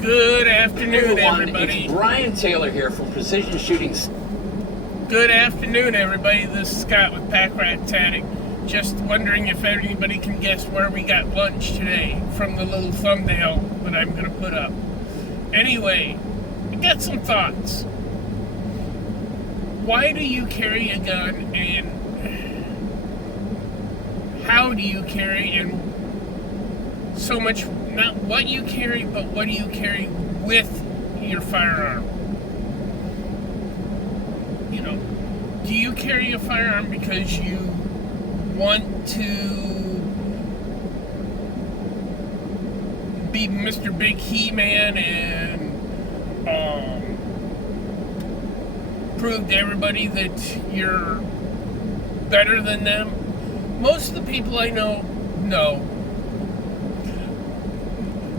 Good Hey afternoon, everyone, everybody. it's Brian Taylor here from Precision Shooting. Good afternoon, everybody. This is Scott with Pack Rat Tactic. Just wondering if anybody can guess where we got lunch today from the little thumbnail that I'm going to put up. Anyway, I got some thoughts. Why do you carry a gun, and how do you carry, and so much, not what you carry, but what do you carry with your firearm? You know, do you carry a firearm because you want to be Mr. Big He-Man and prove to everybody that you're better than them? Most of the people I know, no.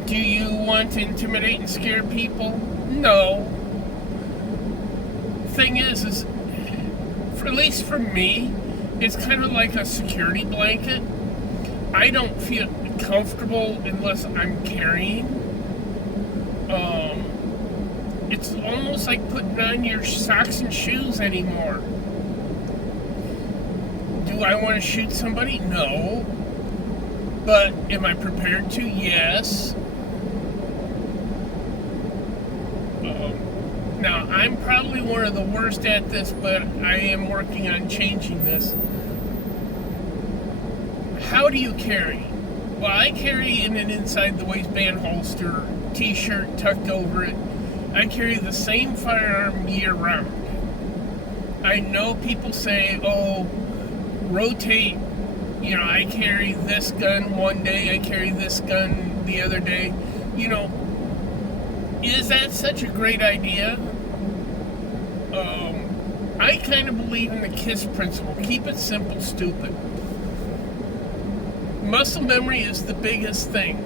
Do you want to intimidate and scare people? No. Thing is for, at least for me, it's kind of like a security blanket. I don't feel comfortable unless I'm carrying. It's almost like putting on your socks and shoes anymore. Do I want to shoot somebody? No. But am I prepared to? Yes. Now, I'm probably one of the worst at this, but I am working on changing this. How do you carry? Well, I carry in an inside the waistband holster, t-shirt tucked over it. I carry the same firearm year round. I know people say, oh, rotate. You know, I carry this gun one day, I carry this gun the other day. You know, is that such a great idea? I kind of believe in the KISS principle. Keep it simple, stupid. Muscle memory is the biggest thing.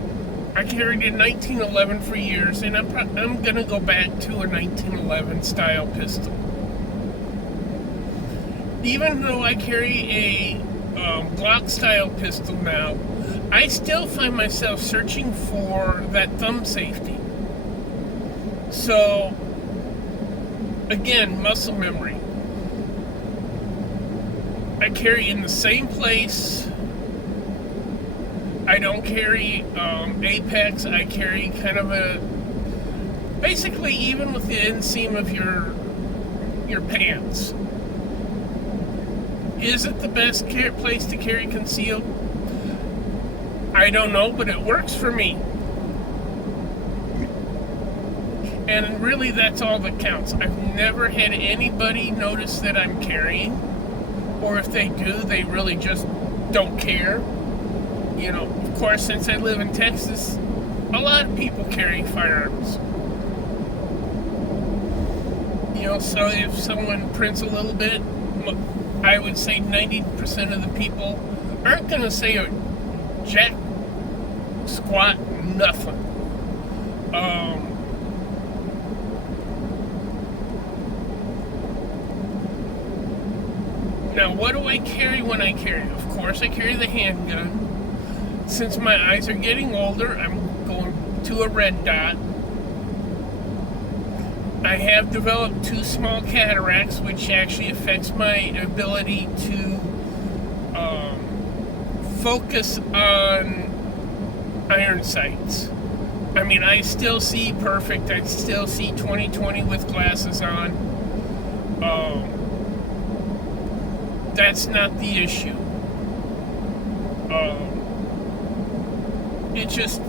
I carried a 1911 for years, and I'm going to go back to a 1911 style pistol. Even though I carry a Glock style pistol now, I still find myself searching for that thumb safety. So, again, muscle memory. I carry in the same place. I don't carry Apex. I carry kind of a, basically even with the inseam of your pants. Is it the best place to carry concealed? I don't know, but it works for me. And really, that's all that counts. I've never had anybody notice that I'm carrying, or if they do, they really just don't care. You know, of course, since I live in Texas, a lot of people carry firearms. You know, so if someone prints a little bit, I would say 90% of the people aren't going to say a jack squat nothing. Now, what do I carry when I carry? Of course, I carry the handgun. Since my eyes are getting older, I'm going to a red dot. I have developed 2 small cataracts, which actually affects my ability to focus on iron sights. I mean, I still see perfect. I still see 20/20 with glasses on. That's not the issue. It's just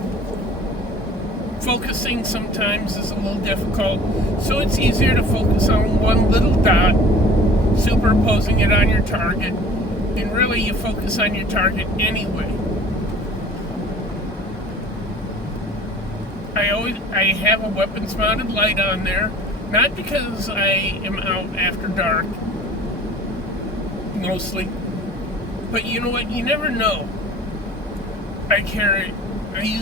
focusing sometimes is a little difficult, so it's easier to focus on one little dot, superimposing it on your target, and really you focus on your target anyway. I have a weapons mounted light on there, not because I am out after dark, mostly, but you know what, you never know. I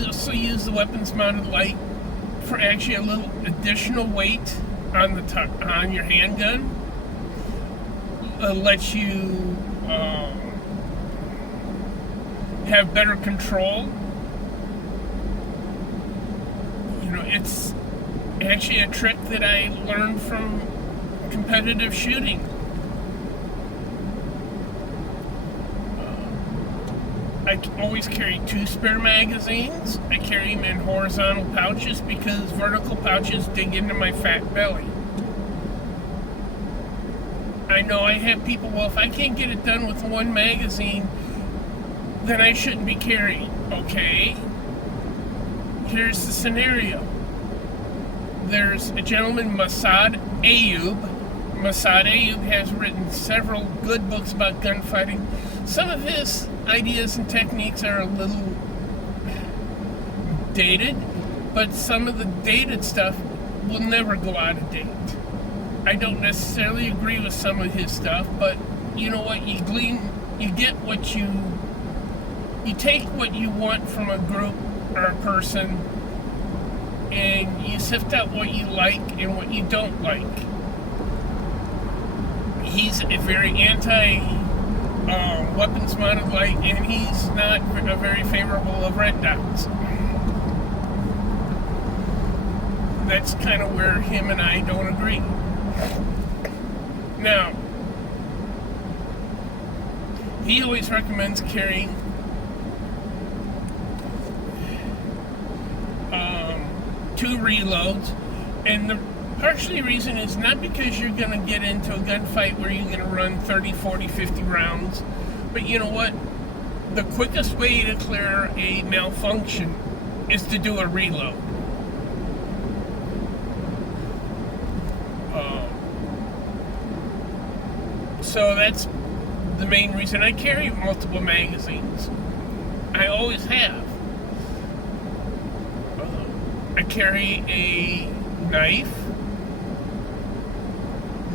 also use the weapons mounted light for actually a little additional weight on on your handgun. Lets you have better control. You know, It's actually a trick that I learned from competitive shooting. I always carry 2 spare magazines. I carry them in horizontal pouches because vertical pouches dig into my fat belly. I know I have people, well, if I can't get it done with 1 magazine, then I shouldn't be carrying. Okay, here's the scenario. There's a gentleman, Masad Ayub. Masad Ayub has written several good books about gunfighting. Some of his ideas and techniques are a little dated, but some of the dated stuff will never go out of date. I don't necessarily agree with some of his stuff, but you know what? You get what you take what you want from a group or a person, and you sift out what you like and what you don't like. He's a very anti-weapons mounted light, and he's not very favorable of red dots. That's kind of where him and I don't agree. Now, he always recommends carrying 2 reloads, and the partially reason is not because you're going to get into a gunfight where you're going to run 30, 40, 50 rounds, but you know what? The quickest way to clear a malfunction is to do a reload. So that's the main reason I carry multiple magazines. I always have. I carry a knife,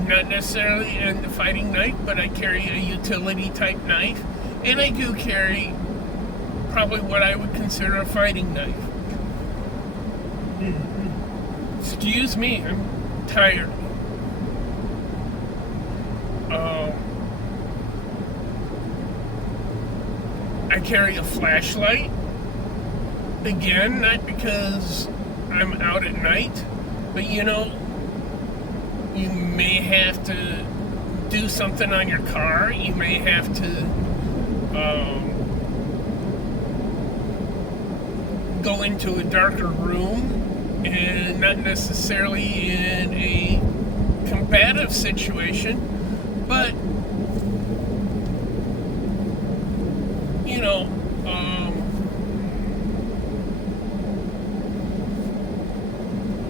not necessarily a fighting knife, but I carry a utility type knife, and I do carry probably what I would consider a fighting knife. Excuse me, I'm tired. I carry a flashlight. Again, not because I'm out at night, but you know, you may have to do something on your car. You may have to go into a darker room, and not necessarily in a combative situation, but you know,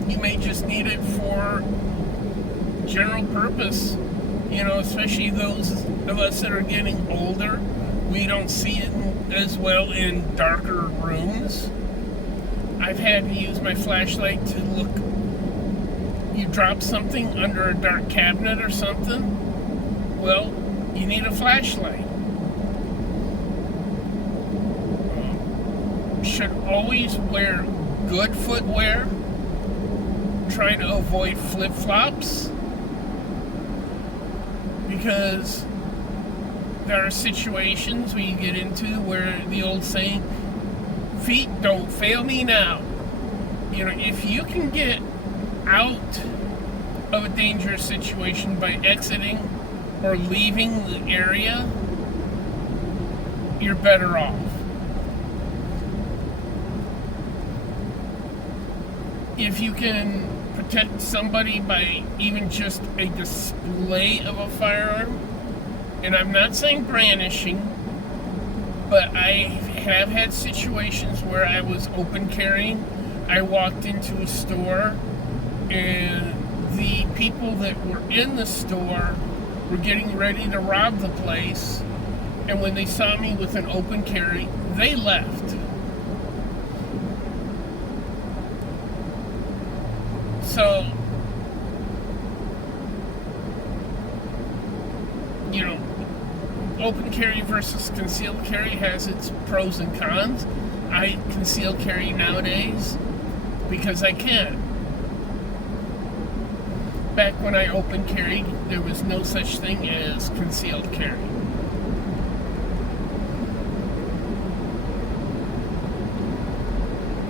you may just need it for general purpose. You know, especially those of us that are getting older, we don't see it as well in darker rooms. I've had to use my flashlight to look. You drop something under a dark cabinet or something, well, you need a flashlight. Should always wear good footwear. Try to avoid flip-flops, because there are situations we get into where the old saying, feet don't fail me now. You know, if you can get out of a dangerous situation by exiting or leaving the area, you're better off. If you can protect somebody by even just a display of a firearm, and I'm not saying brandishing, but I have had situations where I was open carrying. I walked into a store, and the people that were in the store were getting ready to rob the place, and when they saw me with an open carry, they left. So, you know, open carry versus concealed carry has its pros and cons. I conceal carry nowadays because I can. Back when I open carried, there was no such thing as concealed carry.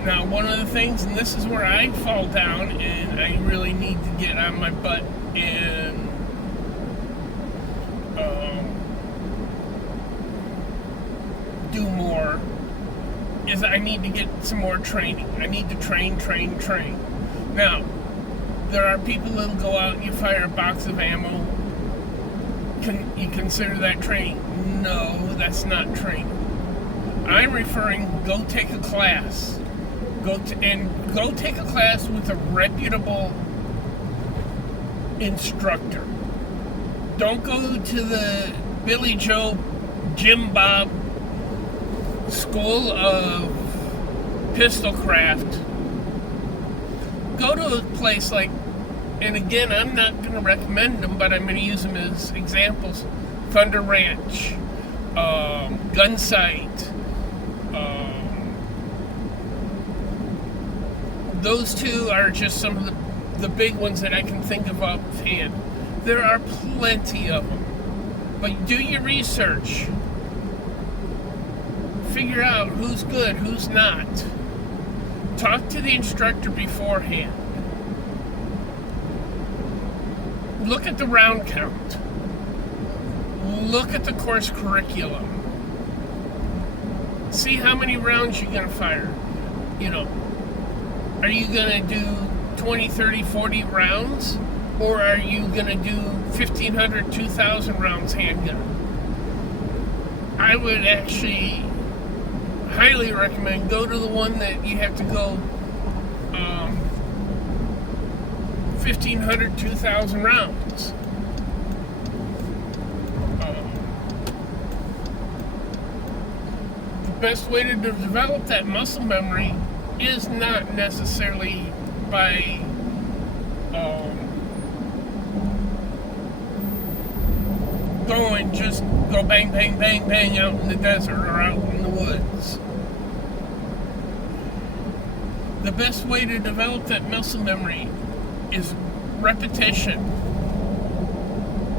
Now, one of the things, and this is where I fall down, and I really need to get on my butt and do more, is I need to get some more training. I need to train. Now, there are people that'll go out and you fire a box of ammo. Can you consider that training? No, that's not training. I'm referring, go take a class. Go take a class with a reputable instructor. Don't go to the Billy Joe Jim Bob School of Pistolcraft. Go to a place like, and again, I'm not going to recommend them, but I'm going to use them as examples. Thunder Ranch, Gunsight. Those two are just some of the big ones that I can think of offhand. There are plenty of them. But do your research. Figure out who's good, who's not. Talk to the instructor beforehand. Look at the round count. Look at the course curriculum. See how many rounds you're going to fire. Are you going to do 20, 30, 40 rounds? Or are you going to do 1,500, 2,000 rounds handgun? I would actually highly recommend go to the one that you have to go 1,500, 2,000 rounds. The best way to develop that muscle memory is not necessarily by go bang, bang, bang, bang out in the desert or out in the woods. The best way to develop that muscle memory is repetition.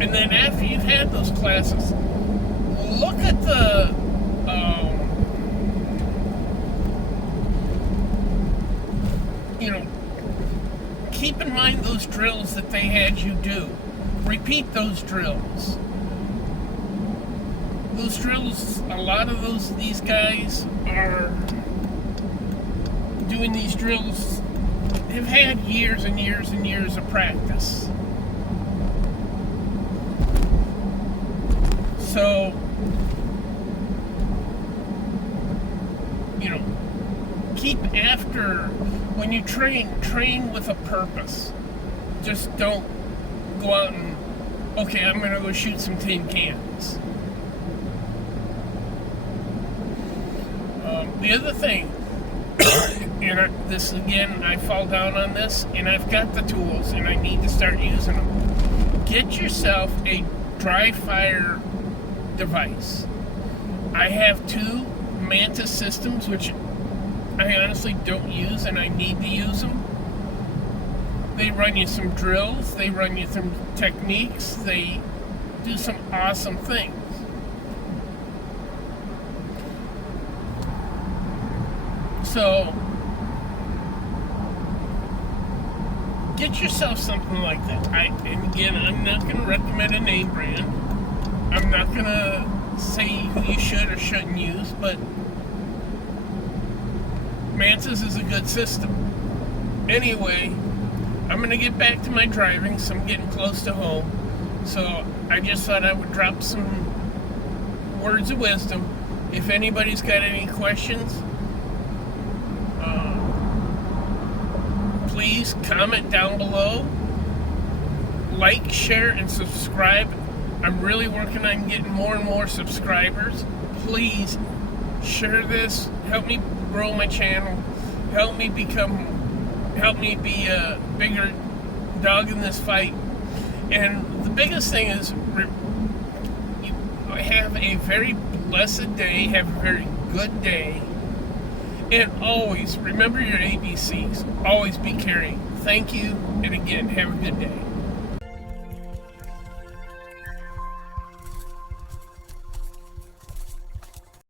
And then after you've had those classes, look at the keep in mind those drills that they had you do. Repeat those drills. Those drills, a lot of these guys are doing these drills, have had years and years and years of practice. So, keep after, when you train with a purpose. Just don't go out and, okay, I'm going to go shoot some tin cans. The other thing, and this again, I fall down on this, and I've got the tools, and I need to start using them. Get yourself a dry fire device. I have 2 Mantis systems, which I honestly don't use, and I need to use them. They run you some drills, they run you some techniques, they do some awesome things. So, get yourself something like that. And again, I'm not going to recommend a name brand. I'm not going to say who you should or shouldn't use, but Mantis is a good system. Anyway, I'm going to get back to my driving, so I'm getting close to home. So I just thought I would drop some words of wisdom. If anybody's got any questions, please comment down below. Like, share, and subscribe. I'm really working on getting more and more subscribers. Please share this. Help me grow my channel. Help me be a bigger dog in this fight. And the biggest thing is, have a very blessed day. Have a very good day. And always remember your ABCs. Always be caring. Thank you, and again, have a good day.